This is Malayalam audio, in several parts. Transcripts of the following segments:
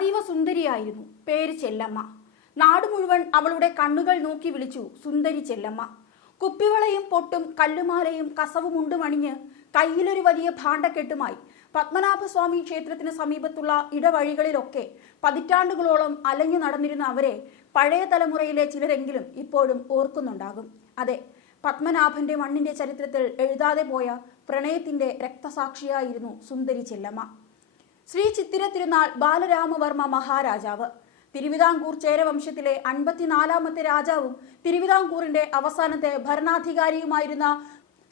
അതീവ സുന്ദരിയായിരുന്നു. പേര് ചെല്ലമ്മ. നാട് മുഴുവൻ അവളുടെ കണ്ണുകൾ നോക്കി വിളിച്ചു സുന്ദരി ചെല്ലമ്മ. കുപ്പിവളയും പൊട്ടും കല്ലുമാലയും കസവും ഉണ്ടുമണിഞ്ഞ് കയ്യിലൊരു വലിയ ഭാണ്ഡക്കെട്ടുമായി. പത്മനാഭസ്വാമി ക്ഷേത്രത്തിന് സമീപത്തുള്ള ഇടവഴികളിലൊക്കെ പതിറ്റാണ്ടുകളോളം അലഞ്ഞു നടന്നിരുന്ന അവരെ പഴയ തലമുറയിലെ ചിലരെങ്കിലും ഇപ്പോഴും ഓർക്കുന്നുണ്ടാകും. അതെ പത്മനാഭന്റെ മണ്ണിന്റെ ചരിത്രത്തിൽ എഴുതാതെ പോയ പ്രണയത്തിന്റെ രക്തസാക്ഷിയായിരുന്നു സുന്ദരി ചെല്ലമ്മ. ശ്രീ ചിത്തിര തിരുനാൾ ബാലരാമവർമ്മ മഹാരാജാവ്. തിരുവിതാംകൂർ ചേരവംശത്തിലെ അൻപത്തിനാലാമത്തെ രാജാവും തിരുവിതാംകൂറിന്റെ അവസാനത്തെ ഭരണാധികാരിയുമായിരുന്ന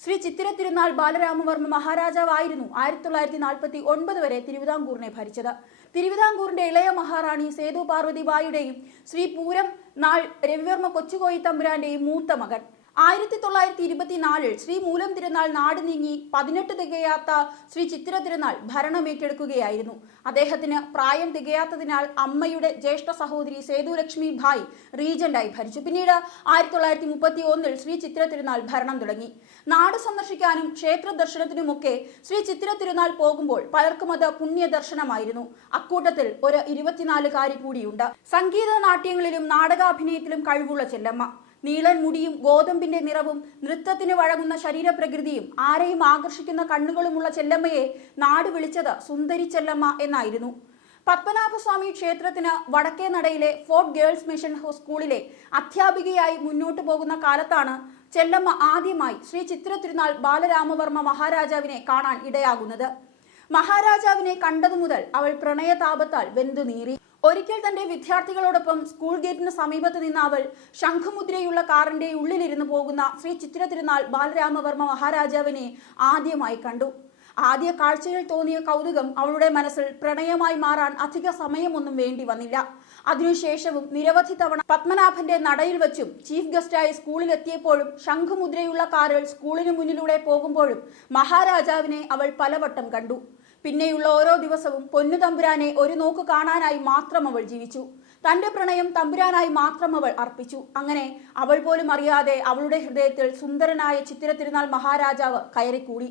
ശ്രീ ചിത്തിര തിരുനാൾ ബാലരാമവർമ്മ മഹാരാജാവായിരുന്നു ആയിരത്തി തൊള്ളായിരത്തി നാൽപ്പത്തി ഒൻപത് വരെ തിരുവിതാംകൂറിനെ ഭരിച്ചത്. തിരുവിതാംകൂറിന്റെ ഇളയ മഹാറാണി സേതു പാർവതിബായുടെയും ശ്രീ പൂരം നാൾ രവിവർമ്മ കൊച്ചുകോയി തമ്പുരാന്റെയും മൂത്ത മകൻ. ആയിരത്തി തൊള്ളായിരത്തി ഇരുപത്തിനാലിൽ ശ്രീ മൂലം തിരുനാൾ നാട് നീങ്ങി പതിനെട്ട് തികയാത്ത ശ്രീ ചിത്തിര തിരുനാൾ ഭരണമേറ്റെടുക്കുകയായിരുന്നു. അദ്ദേഹത്തിന് പ്രായം തികയാത്തതിനാൽ അമ്മയുടെ ജ്യേഷ്ഠ സഹോദരി സേതുലക്ഷ്മി ഭായ് റീജന്റായി ഭരിച്ചു. പിന്നീട് ആയിരത്തി തൊള്ളായിരത്തി മുപ്പത്തി ഒന്നിൽ ശ്രീ ചിത്തിര തിരുനാൾ ഭരണം തുടങ്ങി. നാട് സന്ദർശിക്കാനും ക്ഷേത്ര ദർശനത്തിനുമൊക്കെ ശ്രീ ചിത്തിര തിരുനാൾ പോകുമ്പോൾ പലർക്കും അത് പുണ്യ ദർശനമായിരുന്നു അക്കൂട്ടത്തിൽ ഒരു ഇരുപത്തിനാലുകാരി കൂടിയുണ്ട്. സംഗീത നാട്യങ്ങളിലും നാടകാഭിനയത്തിലും കഴിവുള്ള ചെല്ലമ്മ. നീളൻ മുടിയും ഗോതമ്പിന്റെ നിറവും നൃത്തത്തിന് വഴങ്ങുന്ന ശരീരപ്രകൃതിയും ആരെയും ആകർഷിക്കുന്ന കണ്ണുകളുമുള്ള ചെല്ലമ്മയെ നാട് വിളിച്ചത് സുന്ദരി ചെല്ലമ്മ എന്നായിരുന്നു. പത്മനാഭസ്വാമി ക്ഷേത്രത്തിന് വടക്കേ നടയിലെ ഫോർട്ട് ഗേൾസ് മിഷൻ സ്കൂളിലെ അധ്യാപികയായി മുന്നോട്ടു പോകുന്ന കാലത്താണ് ചെല്ലമ്മ ആദ്യമായി ശ്രീ ചിത്ര തിരുനാൾ ബാലരാമവർമ്മ മഹാരാജാവിനെ കാണാൻ ഇടയാകുന്നത്. മഹാരാജാവിനെ കണ്ടതു മുതൽ അവൾ പ്രണയതാപത്താൽ വെന്തു നീറി ഒരിക്കൽ തന്റെ വിദ്യാർത്ഥികളോടൊപ്പം സ്കൂൾ ഗേറ്റിന് സമീപത്ത് നിന്ന അവൾ ശംഖുമുദ്രയുള്ള കാറിന്റെ ഉള്ളിലിരുന്ന് പോകുന്ന ശ്രീ ചിത്ര തിരുനാൾ ബാലരാമവർമ്മ മഹാരാജാവിനെ ആദ്യമായി കണ്ടു. ആദ്യ കാഴ്ചയിൽ തോന്നിയ കൗതുകം അവളുടെ മനസ്സിൽ പ്രണയമായി മാറാൻ അധിക സമയമൊന്നും വേണ്ടി വന്നില്ല. അതിനുശേഷവും നിരവധി തവണ പത്മനാഭന്റെ നടയിൽ വെച്ചും ചീഫ് ഗസ്റ്റായി സ്കൂളിലെത്തിയപ്പോഴും ശംഖുമുദ്രയുള്ള കാറിൽ സ്കൂളിന് മുന്നിലൂടെ പോകുമ്പോഴും മഹാരാജാവിനെ അവൾ പലവട്ടം കണ്ടു. പിന്നെയുള്ള ഓരോ ദിവസവും പൊന്നു തമ്പുരാനെ ഒരു നോക്ക് കാണാനായി മാത്രം അവൾ ജീവിച്ചു. തന്റെ പ്രണയം തമ്പുരാനായി മാത്രം അവൾ അർപ്പിച്ചു. അങ്ങനെ അവൾ പോലും അറിയാതെ അവളുടെ ഹൃദയത്തിൽ സുന്ദരനായ ചിത്തിര തിരുനാൾ മഹാരാജാവ് കയറിക്കൂടി.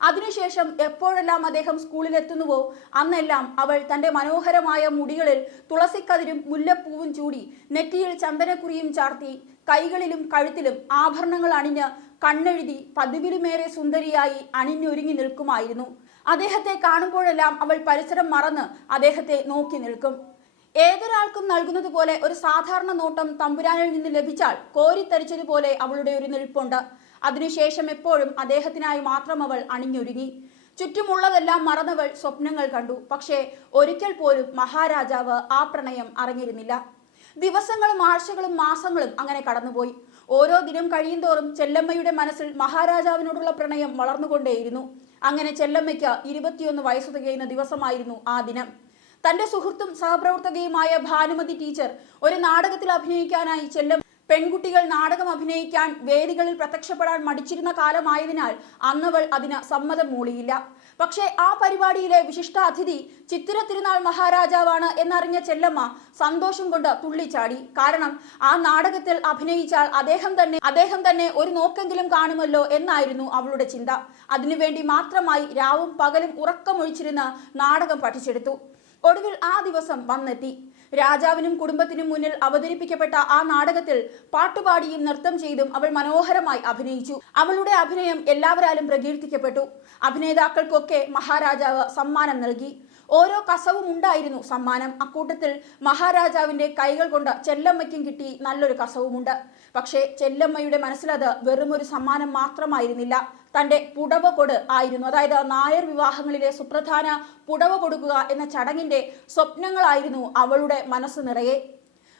അതിനുശേഷം എപ്പോഴെല്ലാം അദ്ദേഹം സ്കൂളിൽ എത്തുന്നുവോ അന്നെല്ലാം അവൾ തന്റെ മനോഹരമായ മുടികളിൽ തുളസിക്കതിരും മുല്ലപ്പൂവും ചൂടി നെറ്റിയിൽ ചന്ദനക്കുറിയും ചാർത്തി കൈകളിലും കഴുത്തിലും ആഭരണങ്ങൾ അണിഞ്ഞ് കണ്ണെഴുതി പതിവിലുമേറെ സുന്ദരിയായി അണിഞ്ഞൊരുങ്ങി നിൽക്കുമായിരുന്നു. അദ്ദേഹത്തെ കാണുമ്പോഴെല്ലാം അവൾ പരിസരം മറന്ന് അദ്ദേഹത്തെ നോക്കി നിൽക്കും. ഏതൊരാൾക്കും നൽകുന്നത് പോലെ ഒരു സാധാരണ നോട്ടം തമ്പുരാനിൽ നിന്ന് ലഭിച്ചാൽ കോരിത്തരിച്ചതുപോലെ അവളുടെ ഒരു നിൽപ്പുണ്ട്. അതിനുശേഷം എപ്പോഴും അദ്ദേഹത്തിനായി മാത്രം അവൾ അണിഞ്ഞൊരുങ്ങി. ചുറ്റുമുള്ളതെല്ലാം മറന്നവൾ സ്വപ്നങ്ങൾ കണ്ടു. പക്ഷേ ഒരിക്കൽ പോലും മഹാരാജാവ് ആ പ്രണയം അറിഞ്ഞിരുന്നില്ല. ദിവസങ്ങളും ആഴ്ചകളും മാസങ്ങളും അങ്ങനെ കടന്നുപോയി. ഓരോ ദിനം കഴിയുന്തോറും ചെല്ലമ്മയുടെ മനസ്സിൽ മഹാരാജാവിനോടുള്ള പ്രണയം വളർന്നുകൊണ്ടേയിരുന്നു. അങ്ങനെ ചെല്ലമ്മയ്ക്ക് ഇരുപത്തിയൊന്ന് വയസ്സ് തികയുന്ന ദിവസമായിരുന്നു ആ ദിനം. തന്റെ സുഹൃത്തും സഹപ്രവർത്തകയുമായ ഭാനുമതി ടീച്ചർ ഒരു നാടകത്തിൽ അഭിനയിക്കാനായി ചെല്ലം പെൺകുട്ടികൾ നാടകം അഭിനയിക്കാൻ വേദികളിൽ പ്രത്യക്ഷപ്പെടാൻ മടിച്ചിരുന്ന കാലമായതിനാൽ അന്നവൾ അതിന് സമ്മതം മൂളിയില്ല. പക്ഷേ ആ പരിപാടിയിലെ വിശിഷ്ട അതിഥി ചിത്തിര തിരുനാൾ മഹാരാജാവാണ് എന്നറിഞ്ഞ ചെല്ലമ്മ സന്തോഷം കൊണ്ട് തുള്ളിച്ചാടി കാരണം ആ നാടകത്തിൽ അഭിനയിച്ചാൽ അദ്ദേഹം തന്നെ അദ്ദേഹം തന്നെ ഒരു നോക്കെങ്കിലും കാണുമല്ലോ എന്നായിരുന്നു അവളുടെ ചിന്ത. അതിനുവേണ്ടി മാത്രമായി രാവും പകലും ഉറക്കമൊഴിച്ചിരുന്ന് നാടകം പഠിച്ചെടുത്തു. ഒടുവിൽ ആ ദിവസം വന്നെത്തി. രാജാവിനും കുടുംബത്തിനും മുന്നിൽ അവതരിപ്പിക്കപ്പെട്ട ആ നാടകത്തിൽ പാട്ടുപാടിയും നൃത്തം ചെയ്തും അവൾ മനോഹരമായി അഭിനയിച്ചു. അവളുടെ അഭിനയം എല്ലാവരാലും പ്രകീർത്തിക്കപ്പെട്ടു. അഭിനേതാക്കൾക്കൊക്കെ മഹാരാജാവ് സമ്മാനം നൽകി. ഓരോ കസവും ഉണ്ടായിരുന്നു സമ്മാനം. അക്കൂട്ടത്തിൽ മഹാരാജാവിന്റെ കൈകൾ കൊണ്ട് ചെല്ലമ്മയ്ക്കും കിട്ടി നല്ലൊരു കസവുമുണ്ട്. പക്ഷേ ചെല്ലമ്മയുടെ മനസ്സിലത് വെറുമൊരു സമ്മാനം മാത്രമായിരുന്നില്ല. തന്റെ പുടവ കൊട് ആയിരുന്നു. അതായത് നായർ വിവാഹങ്ങളിലെ സുപ്രധാന പുടവ കൊടുക്കുക എന്ന ചടങ്ങിന്റെ സ്വപ്നങ്ങളായിരുന്നു അവളുടെ മനസ്സ് നിറയെ.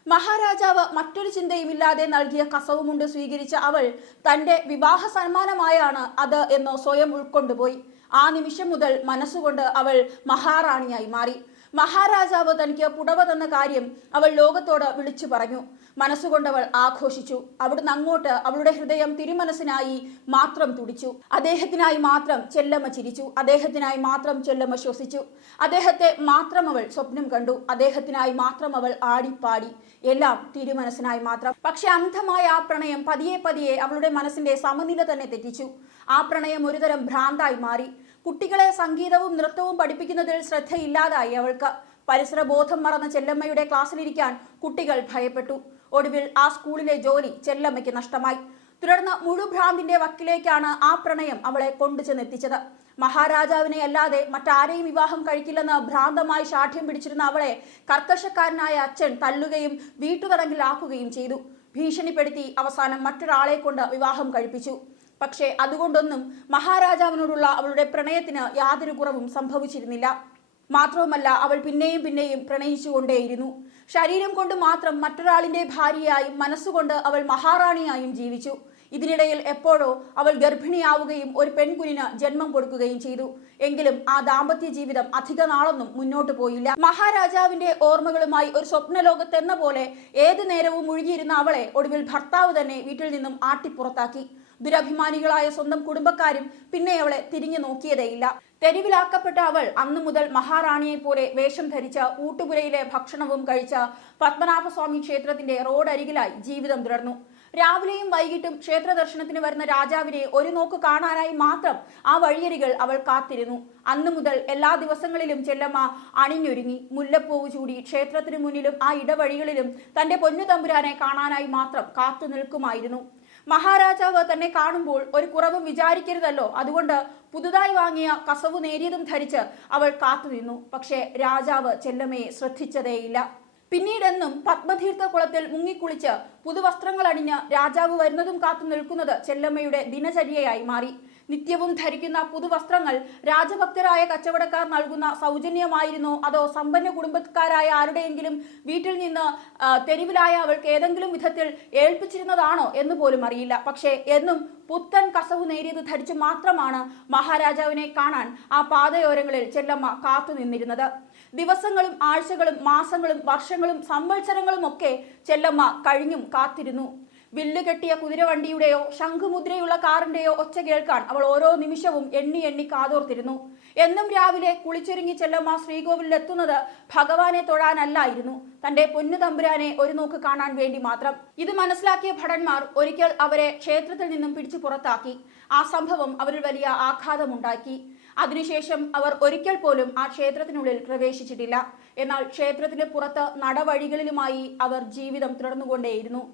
മഹാരാജാവ് മറ്റൊരു ചിന്തയുമില്ലാതെ നൽകിയ കസവുമുണ്ട് സ്വീകരിച്ച അവൾ തന്റെ വിവാഹ സമ്മാനമായാണ് അത് എന്ന് സ്വയം ഉൾക്കൊണ്ടുപോയി. ആ നിമിഷം മുതൽ മനസ്സുകൊണ്ട് അവൾ മഹാറാണിയായി മാറി. മഹാരാജാവ് തനിക്ക് പുടവ തന്ന കാര്യം അവൾ ലോകത്തോട് വിളിച്ചു പറഞ്ഞു. മനസ്സുകൊണ്ടവൾ ആഘോഷിച്ചു. അവിടുന്ന് അങ്ങോട്ട് അവളുടെ ഹൃദയം തിരുമനസ്സിനായി മാത്രം തുടിച്ചു. അദ്ദേഹത്തിനായി മാത്രം ചെല്ലമ്മ ചിരിച്ചു. അദ്ദേഹത്തിനായി മാത്രം ചെല്ലമ്മ ശ്വസിച്ചു. അദ്ദേഹത്തെ മാത്രം അവൾ സ്വപ്നം കണ്ടു. അദ്ദേഹത്തിനായി മാത്രം അവൾ ആടിപ്പാടി. എല്ലാം തിരുമനസ്സിനായി മാത്രം. പക്ഷെ അന്ധമായ ആ പ്രണയം പതിയെ പതിയെ അവളുടെ മനസ്സിന്റെ സമനില തന്നെ തെറ്റിച്ചു. ആ പ്രണയം ഒരുതരം ഭ്രാന്തായി മാറി. കുട്ടികളെ സംഗീതവും നൃത്തവും പഠിപ്പിക്കുന്നതിൽ ശ്രദ്ധയില്ലാതായി അവൾക്ക്. പരിസര ബോധം മറന്ന ചെല്ലമ്മയുടെ ക്ലാസ്സിലിരിക്കാൻ കുട്ടികൾ ഭയപ്പെട്ടു. ഒടുവിൽ ആ സ്കൂളിലെ ജോലി ചെല്ലമ്മയ്ക്ക് നഷ്ടമായി. തുടർന്ന് മുഴുഭ്രാന്തിന്റെ വക്കിലേക്കാണ് ആ പ്രണയം അവളെ കൊണ്ടുചെന്നെത്തിച്ചത് മഹാരാജാവിനെ അല്ലാതെ മറ്റാരെയും വിവാഹം കഴിക്കില്ലെന്ന് ഭ്രാന്തമായി ശാഠ്യം പിടിച്ചിരുന്ന അവളെ കർക്കശക്കാരനായ അച്ഛൻ തല്ലുകയും വീട്ടുതടങ്കിലാക്കുകയും ചെയ്തു. ഭീഷണിപ്പെടുത്തി അവസാനം മറ്റൊരാളെ കൊണ്ട് വിവാഹം കഴിപ്പിച്ചു. പക്ഷേ അതുകൊണ്ടൊന്നും മഹാരാജാവിനോടുള്ള അവളുടെ പ്രണയത്തിന് യാതൊരു കുറവും സംഭവിച്ചിരുന്നില്ല. മാത്രവുമല്ല അവൾ പിന്നെയും പിന്നെയും പ്രണയിച്ചുകൊണ്ടേയിരുന്നു. ശരീരം കൊണ്ട് മാത്രം മറ്റൊരാളിന്റെ ഭാര്യയായും മനസ്സുകൊണ്ട് അവൾ മഹാറാണിയായും ജീവിച്ചു. ഇതിനിടയിൽ എപ്പോഴോ അവൾ ഗർഭിണിയാവുകയും ഒരു പെൺകുഞ്ഞിന് ജന്മം കൊടുക്കുകയും ചെയ്തു. എങ്കിലും ആ ദാമ്പത്യ ജീവിതം അധിക നാളൊന്നും മുന്നോട്ട് പോയില്ല. മഹാരാജാവിന്റെ ഓർമ്മകളുമായി ഒരു സ്വപ്നലോകത്തെന്ന പോലെ ഏതു നേരവും മുഴുകിയിരുന്ന അവളെ ഒടുവിൽ ഭർത്താവ് തന്നെ വീട്ടിൽ നിന്നും ആട്ടിപ്പുറത്താക്കി. ദുരഭിമാനികളായ സ്വന്തം കുടുംബക്കാരും പിന്നെ അവളെ തിരിഞ്ഞു നോക്കിയതേയില്ല. തെരുവിലാക്കപ്പെട്ട അവൾ അന്നു മുതൽ മഹാറാണിയെ പോലെ വേഷം ധരിച്ച ഊട്ടുപുരയിലെ ഭക്ഷണവും കഴിച്ച പത്മനാഭസ്വാമി ക്ഷേത്രത്തിന്റെ റോഡരികിലായി ജീവിതം തുടർന്നു. രാവിലെയും വൈകിട്ടും ക്ഷേത്ര ദർശനത്തിന് വരുന്ന രാജാവിനെ ഒരു നോക്ക് കാണാനായി മാത്രം ആ വഴിയരികൾ അവൾ കാത്തിരുന്നു. അന്നു മുതൽ എല്ലാ ദിവസങ്ങളിലും ചെല്ലമ്മ അണിഞ്ഞൊരുങ്ങി. മുല്ലപ്പൂവ് ചൂടി ക്ഷേത്രത്തിനു മുന്നിലും ആ ഇടവഴികളിലും തന്റെ പൊന്നു തമ്പുരാനെ കാണാനായി മാത്രം കാത്തു നിൽക്കുമായിരുന്നു മഹാരാജാവ് തന്നെ കാണുമ്പോൾ ഒരു കുറവും വിചാരിക്കരുതല്ലോ. അതുകൊണ്ട് പുതുതായി വാങ്ങിയ കസവ് നേരിയതും ധരിച്ച് അവൾ കാത്തുനിന്നു പക്ഷേ രാജാവ് ചെല്ലമ്മയെ ശ്രദ്ധിച്ചതേയില്ല. പിന്നീടെന്നും പത്മതീർത്ഥ കുളത്തിൽ മുങ്ങിക്കുളിച്ച് പുതുവസ്ത്രങ്ങൾ അണിഞ്ഞ് രാജാവ് വരുന്നതും കാത്തു നിൽക്കുന്നത് ചെല്ലമ്മയുടെ ദിനചര്യയായി മാറി. നിത്യവും ധരിക്കുന്ന പുതുവസ്ത്രങ്ങൾ രാജഭക്തരായ കച്ചവടക്കാർ നൽകുന്ന സൗജന്യമായിരുന്നോ. അതോ സമ്പന്ന കുടുംബക്കാരായ ആരുടെയെങ്കിലും വീട്ടിൽ നിന്ന് തെരുവിലായ അവൾക്ക് ഏതെങ്കിലും വിധത്തിൽ ഏൽപ്പിച്ചിരുന്നതാണോ എന്ന് പോലും അറിയില്ല. പക്ഷേ എന്നും പുത്തൻ കസവ് നേരിയത് ധരിച്ചു മാത്രമാണ് മഹാരാജാവിനെ കാണാൻ ആ പാതയോരങ്ങളിൽ ചെല്ലമ്മ കാത്തു നിന്നിരുന്നത്. ദിവസങ്ങളും ആഴ്ചകളും മാസങ്ങളും വർഷങ്ങളും സംവത്സരങ്ങളും ഒക്കെ ചെല്ലമ്മ കഴിഞ്ഞും കാത്തിരുന്നു. വില്ല് കെട്ടിയ കുതിരവണ്ടിയുടെയോ ശംഖുമുദ്രയുള്ള കാറിന്റെയോ ഒച്ച കേൾക്കാൻ അവൾ ഓരോ നിമിഷവും എണ്ണി എണ്ണി കാതോർത്തിരുന്നു. എന്നും രാവിലെ കുളിച്ചൊരുങ്ങി ചെല്ലമ്മ ശ്രീകോവിലിൽ എത്തുന്നത് ഭഗവാനെ തൊഴാനല്ലായിരുന്നു. തന്റെ പൊന്നു തമ്പുരാനെ ഒരു നോക്ക് കാണാൻ വേണ്ടി മാത്രം. ഇത് മനസ്സിലാക്കിയ ഭടന്മാർ ഒരിക്കൽ അവരെ ക്ഷേത്രത്തിൽ നിന്നും പിടിച്ചു പുറത്താക്കി. ആ സംഭവം അവരിൽ വലിയ ആഘാതമുണ്ടാക്കി. അതിനുശേഷം അവർ ഒരിക്കൽ പോലും ആ ക്ഷേത്രത്തിനുള്ളിൽ പ്രവേശിച്ചിട്ടില്ല. എന്നാൽ ക്ഷേത്രത്തിന് പുറത്ത് നടവഴികളിലുമായി അവർ ജീവിതം തുടർന്നുകൊണ്ടേയിരുന്നു.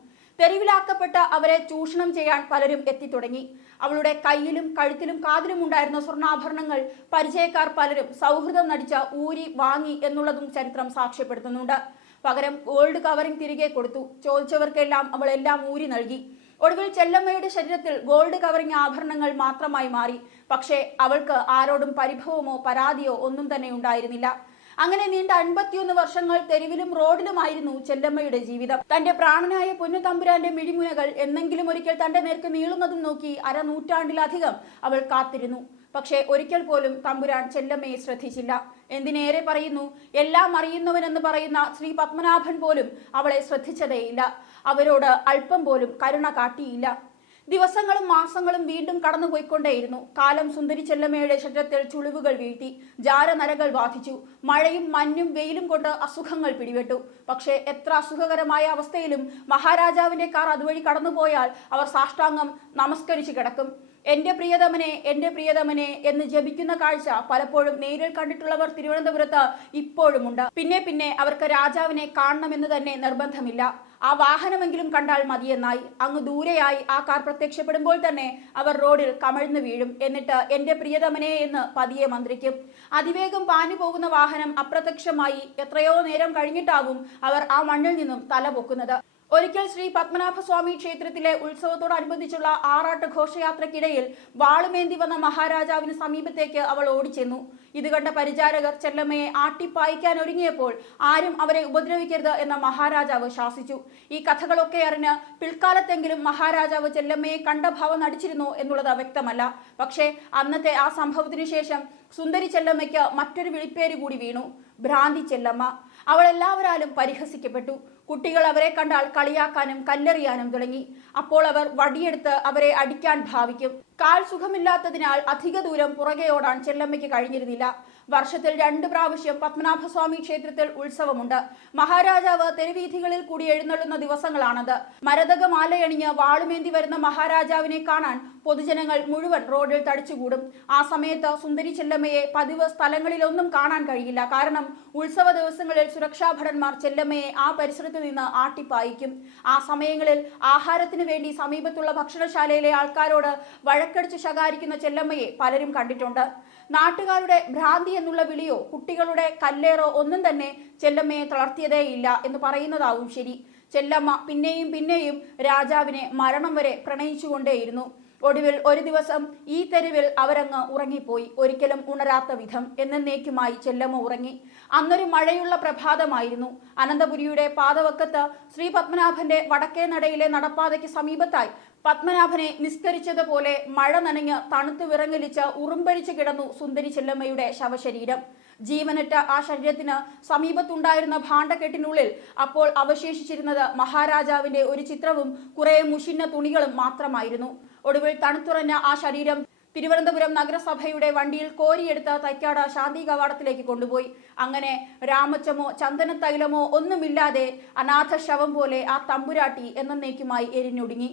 തെരുവിലാക്കപ്പെട്ട അവരെ ചൂഷണം ചെയ്യാൻ പലരും എത്തിത്തുടങ്ങി. അവളുടെ കയ്യിലും കഴുത്തിലും കാതിലും ഉണ്ടായിരുന്ന സ്വർണാഭരണങ്ങൾ പരിചയക്കാർ പലരും സൗഹൃദം നടിച്ച ഊരി വാങ്ങി എന്നുള്ളതും ചരിത്രം സാക്ഷ്യപ്പെടുത്തുന്നുണ്ട്. പകരം ഗോൾഡ് കവറിംഗ് തിരികെ കൊടുത്തു. ചോദിച്ചവർക്കെല്ലാം അവൾ എല്ലാം ഊരി നൽകി. ഒടുവിൽ ചെല്ലമ്മയുടെ ശരീരത്തിൽ ഗോൾഡ് കവറിംഗ് ആഭരണങ്ങൾ മാത്രമായി മാറി. പക്ഷേ അവൾക്ക് ആരോടും പരിഭവമോ പരാതിയോ ഒന്നും തന്നെ ഉണ്ടായിരുന്നില്ല. അങ്ങനെ നീണ്ട അൻപത്തിയൊന്ന് വർഷങ്ങൾ തെരുവിലും റോഡിലുമായിരുന്നു ചെല്ലമ്മയുടെ ജീവിതം. തന്റെ പ്രാണനായ പൊന്നു തമ്പുരാന്റെ മിഴിമുനകൾ എന്നെങ്കിലും ഒരിക്കൽ തന്റെ നേർക്ക് നീളുന്നതും നോക്കി അര നൂറ്റാണ്ടിലധികം അവൾ കാത്തിരുന്നു. പക്ഷേ ഒരിക്കൽ പോലും തമ്പുരാൻ ചെല്ലമ്മയെ ശ്രദ്ധിച്ചില്ല. എന്തിനേറെ പറയുന്നു? എല്ലാം അറിയുന്നവനെന്ന് പറയുന്ന ശ്രീ പത്മനാഭൻ പോലും അവളെ ശ്രദ്ധിച്ചതേയില്ല. അവരോട് അല്പം പോലും കരുണ കാട്ടിയില്ല. ദിവസങ്ങളും മാസങ്ങളും വീണ്ടും കടന്നുപോയിക്കൊണ്ടേയിരുന്നു. കാലം സുന്ദരി ചെല്ലമ്മയുടെ ശരീരത്തിൽ ചുളിവുകൾ വീഴ്ത്തി ജാരനരകൾ ബാധിച്ചു. മഴയും മഞ്ഞും വെയിലും കൊണ്ട് അസുഖങ്ങൾ പിടിപെട്ടു. പക്ഷേ എത്ര അസുഖകരമായ അവസ്ഥയിലും മഹാരാജാവിന്റെ കാർ അതുവഴി കടന്നുപോയാൽ അവർ സാഷ്ടാംഗം നമസ്കരിച്ചു കിടക്കും. എന്റെ പ്രിയതമനെ എന്റെ പ്രിയതമനെ എന്ന് ജപിക്കുന്ന കാഴ്ച പലപ്പോഴും നേരിൽ കണ്ടിട്ടുള്ളവർ തിരുവനന്തപുരത്ത് ഇപ്പോഴും ഉണ്ട്. പിന്നെ പിന്നെ അവർക്ക് രാജാവിനെ കാണണമെന്ന് തന്നെ നിർബന്ധമില്ല. ആ വാഹനമെങ്കിലും കണ്ടാൽ മതിയെന്നായി. അങ്ങ് ദൂരെയായി ആ കാർ പ്രത്യക്ഷപ്പെടുമ്പോൾ തന്നെ അവർ റോഡിൽ കമഴ്ന്നു വീഴും. എന്നിട്ട് എന്റെ പ്രിയതമനെ എന്ന് പതിയെ മന്ത്രിക്കും. അതിവേഗം പാഞ്ഞു പോകുന്ന വാഹനം അപ്രത്യക്ഷമായി എത്രയോ നേരം കഴിഞ്ഞിട്ടാവും അവർ ആ മണ്ണിൽ നിന്നും തല പൊക്കുന്നത്. ഒരിക്കൽ ശ്രീ പത്മനാഭസ്വാമി ക്ഷേത്രത്തിലെ ഉത്സവത്തോടനുബന്ധിച്ചുള്ള ആറാട്ട് ഘോഷയാത്രക്കിടയിൽ വാളുമേന്തി വന്ന മഹാരാജാവിന് സമീപത്തേക്ക് അവൾ ഓടിച്ചെന്നു. ഇത് കണ്ട പരിചാരകർ ചെല്ലമ്മയെ ആട്ടിപ്പായിക്കാൻ ഒരുങ്ങിയപ്പോൾ ആരും അവരെ ഉപദ്രവിക്കരുത് എന്ന മഹാരാജാവ് ശാസിച്ചു. ഈ കഥകളൊക്കെ അറിഞ്ഞ് പിൽക്കാലത്തെങ്കിലും മഹാരാജാവ് ചെല്ലമ്മയെ കണ്ട ഭാവം നടിച്ചിരുന്നു എന്നുള്ളത് വ്യക്തമല്ല. പക്ഷേ അന്നത്തെ ആ സംഭവത്തിനു ശേഷം സുന്ദരി ചെല്ലമ്മയ്ക്ക് മറ്റൊരു വിളിപ്പേര് കൂടി വീണു. ഭ്രാന്തി ചെല്ലമ്മ. അവൾ എല്ലാവരാലും പരിഹസിക്കപ്പെട്ടു. കുട്ടികൾ അവരെ കണ്ടാൽ കളിയാക്കാനും കല്ലെറിയാനും തുടങ്ങി. അപ്പോൾ അവർ വടിയെടുത്ത് അവരെ അടിക്കാൻ ഭാവിക്കും. കാൽ സുഖമില്ലാത്തതിനാൽ അധിക ദൂരം പുറകെയോടാൻ ചെല്ലമ്മയ്ക്ക് കഴിഞ്ഞിരുന്നില്ല. വർഷത്തിൽ രണ്ട് പ്രാവശ്യം പത്മനാഭസ്വാമി ക്ഷേത്രത്തിൽ ഉത്സവമുണ്ട്. മഹാരാജാവ് തെരുവീഥികളിൽ കൂടി എഴുന്നള്ളുന്ന ദിവസങ്ങളാണത്. മരതകമാലയണിഞ്ഞ് വാളുമേന്തി വരുന്ന മഹാരാജാവിനെ കാണാൻ പൊതുജനങ്ങൾ മുഴുവൻ റോഡിൽ തടിച്ചുകൂടും. ആ സമയത്ത് സുന്ദരി ചെല്ലമ്മയെ പതിവ് സ്ഥലങ്ങളിലൊന്നും കാണാൻ കഴിയില്ല. കാരണം ഉത്സവ ദിവസങ്ങളിൽ സുരക്ഷാ ഭടന്മാർ ചെല്ലമ്മയെ ആ പരിസരത്ത് നിന്ന് ആട്ടിപ്പായിക്കും. ആ സമയങ്ങളിൽ ആഹാരത്തിന് വേണ്ടി സമീപത്തുള്ള ഭക്ഷണശാലയിലെ ആൾക്കാരോട് വഴക്കടിച്ച് ശകാരിക്കുന്ന ചെല്ലമ്മയെ പലരും കണ്ടിട്ടുണ്ട്. നാട്ടുകാരുടെ ഭ്രാന്തി എന്നുള്ള വിളിയോ കുട്ടികളുടെ കല്ലേറോ ഒന്നും തന്നെ ചെല്ലമ്മയെ തളർത്തിയതേയില്ല എന്ന് പറയുന്നതാവും ശരി. ചെല്ലമ്മ പിന്നെയും പിന്നെയും രാജാവിനെ മരണം വരെ പ്രണയിച്ചുകൊണ്ടേയിരുന്നു. ഒടുവിൽ ഒരു ദിവസം ഈ തെരുവിൽ അവരങ്ങ് ഉറങ്ങിപ്പോയി. ഒരിക്കലും ഉണരാത്ത വിധം എന്നേക്കുമായി ചെല്ലമ്മ ഉറങ്ങി. അന്നൊരു മഴയുള്ള പ്രഭാതമായിരുന്നു. അനന്തപുരിയുടെ പാതവക്കത്ത് ശ്രീ പത്മനാഭന്റെ വടക്കേ നടയിലെ നടപ്പാതയ്ക്ക് സമീപത്തായി പത്മനാഭനെ നിസ്കരിച്ചതുപോലെ മഴ നനഞ്ഞ് തണുത്തു വിറങ്ങലിച്ച് ഉറുമ്പരിച്ചു കിടന്നു സുന്ദരി ചെല്ലമ്മയുടെ ശവശരീരം. ജീവനറ്റ ആ ശരീരത്തിന് സമീപത്തുണ്ടായിരുന്ന ഭാണ്ഡക്കെട്ടിനുള്ളിൽ അപ്പോൾ അവശേഷിച്ചിരുന്നത് മഹാരാജാവിന്റെ ഒരു ചിത്രവും കുറെ മുഷിന്ന തുണികളും മാത്രമായിരുന്നു. ഒടുവിൽ തണുത്തുറഞ്ഞ ആ ശരീരം തിരുവനന്തപുരം നഗരസഭയുടെ വണ്ടിയിൽ കോരിയെടുത്ത തൈക്കാട് ശാന്തി കവാടത്തിലേക്ക് കൊണ്ടുപോയി. അങ്ങനെ രാമച്ചമോ ചന്ദന തൈലമോ ഒന്നുമില്ലാതെ അനാഥ ശവം പോലെ ആ തമ്പുരാട്ടി എന്നേക്കുമായി എരിഞ്ഞൊടുങ്ങി.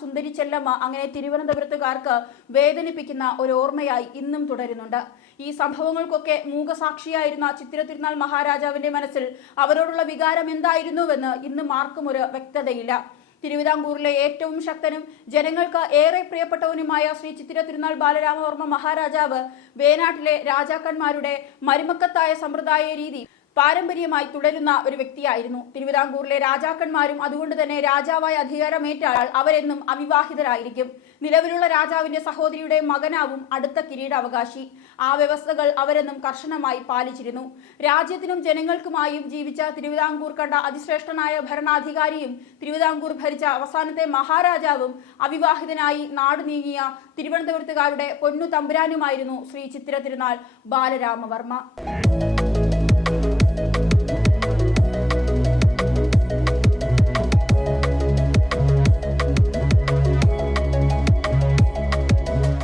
സുന്ദരി ചെല്ലമ്മ അങ്ങനെ തിരുവനന്തപുരത്തുകാർക്ക് വേദനിപ്പിക്കുന്ന ഒരു ഓർമ്മയായി ഇന്നും തുടരുന്നുണ്ട്. ഈ സംഭവങ്ങൾക്കൊക്കെ മൂകസാക്ഷിയായിരുന്ന ചിത്ര തിരുനാൾ മഹാരാജാവിന്റെ മനസ്സിൽ അവരോടുള്ള വികാരം എന്തായിരുന്നുവെന്ന് ഇന്നും ആർക്കും ഒരു വ്യക്തതയില്ല. തിരുവിതാംകൂറിലെ ഏറ്റവും ശക്തനും ജനങ്ങൾക്ക് ഏറെ പ്രിയപ്പെട്ടവനുമായ ശ്രീ ചിത്തിര തിരുനാൾ ബാലരാമവർമ്മ മഹാരാജാവ് വേനാട്ടിലെ രാജാക്കന്മാരുടെ മരുമക്കത്തായ സമ്പ്രദായ രീതി പാരമ്പര്യമായി തുടരുന്ന ഒരു വ്യക്തിയായിരുന്നു. തിരുവിതാംകൂറിലെ രാജാക്കന്മാരും അതുകൊണ്ട് തന്നെ രാജാവായി അധികാരമേറ്റാൽ അവരെന്നും അവിവാഹിതരായിരിക്കും. നിലവിലുള്ള രാജാവിന്റെ സഹോദരിയുടെ മകനാവും അടുത്ത കിരീടാവകാശി. ആ വ്യവസ്ഥകൾ അവരെന്നും കർശനമായി പാലിച്ചിരുന്നു. രാജ്യത്തിനും ജനങ്ങൾക്കുമായും ജീവിച്ച തിരുവിതാംകൂർ കണ്ട അതിശ്രേഷ്ഠനായ ഭരണാധികാരിയും തിരുവിതാംകൂർ ഭരിച്ച അവസാനത്തെ മഹാരാജാവും അവിവാഹിതനായി നാടു നീങ്ങിയ തിരുവനന്തപുരത്തുകാരുടെ പൊന്നു തമ്പുരാനുമായിരുന്നു ശ്രീ ചിത്തിര തിരുനാൾ ബാലരാമവർമ്മ.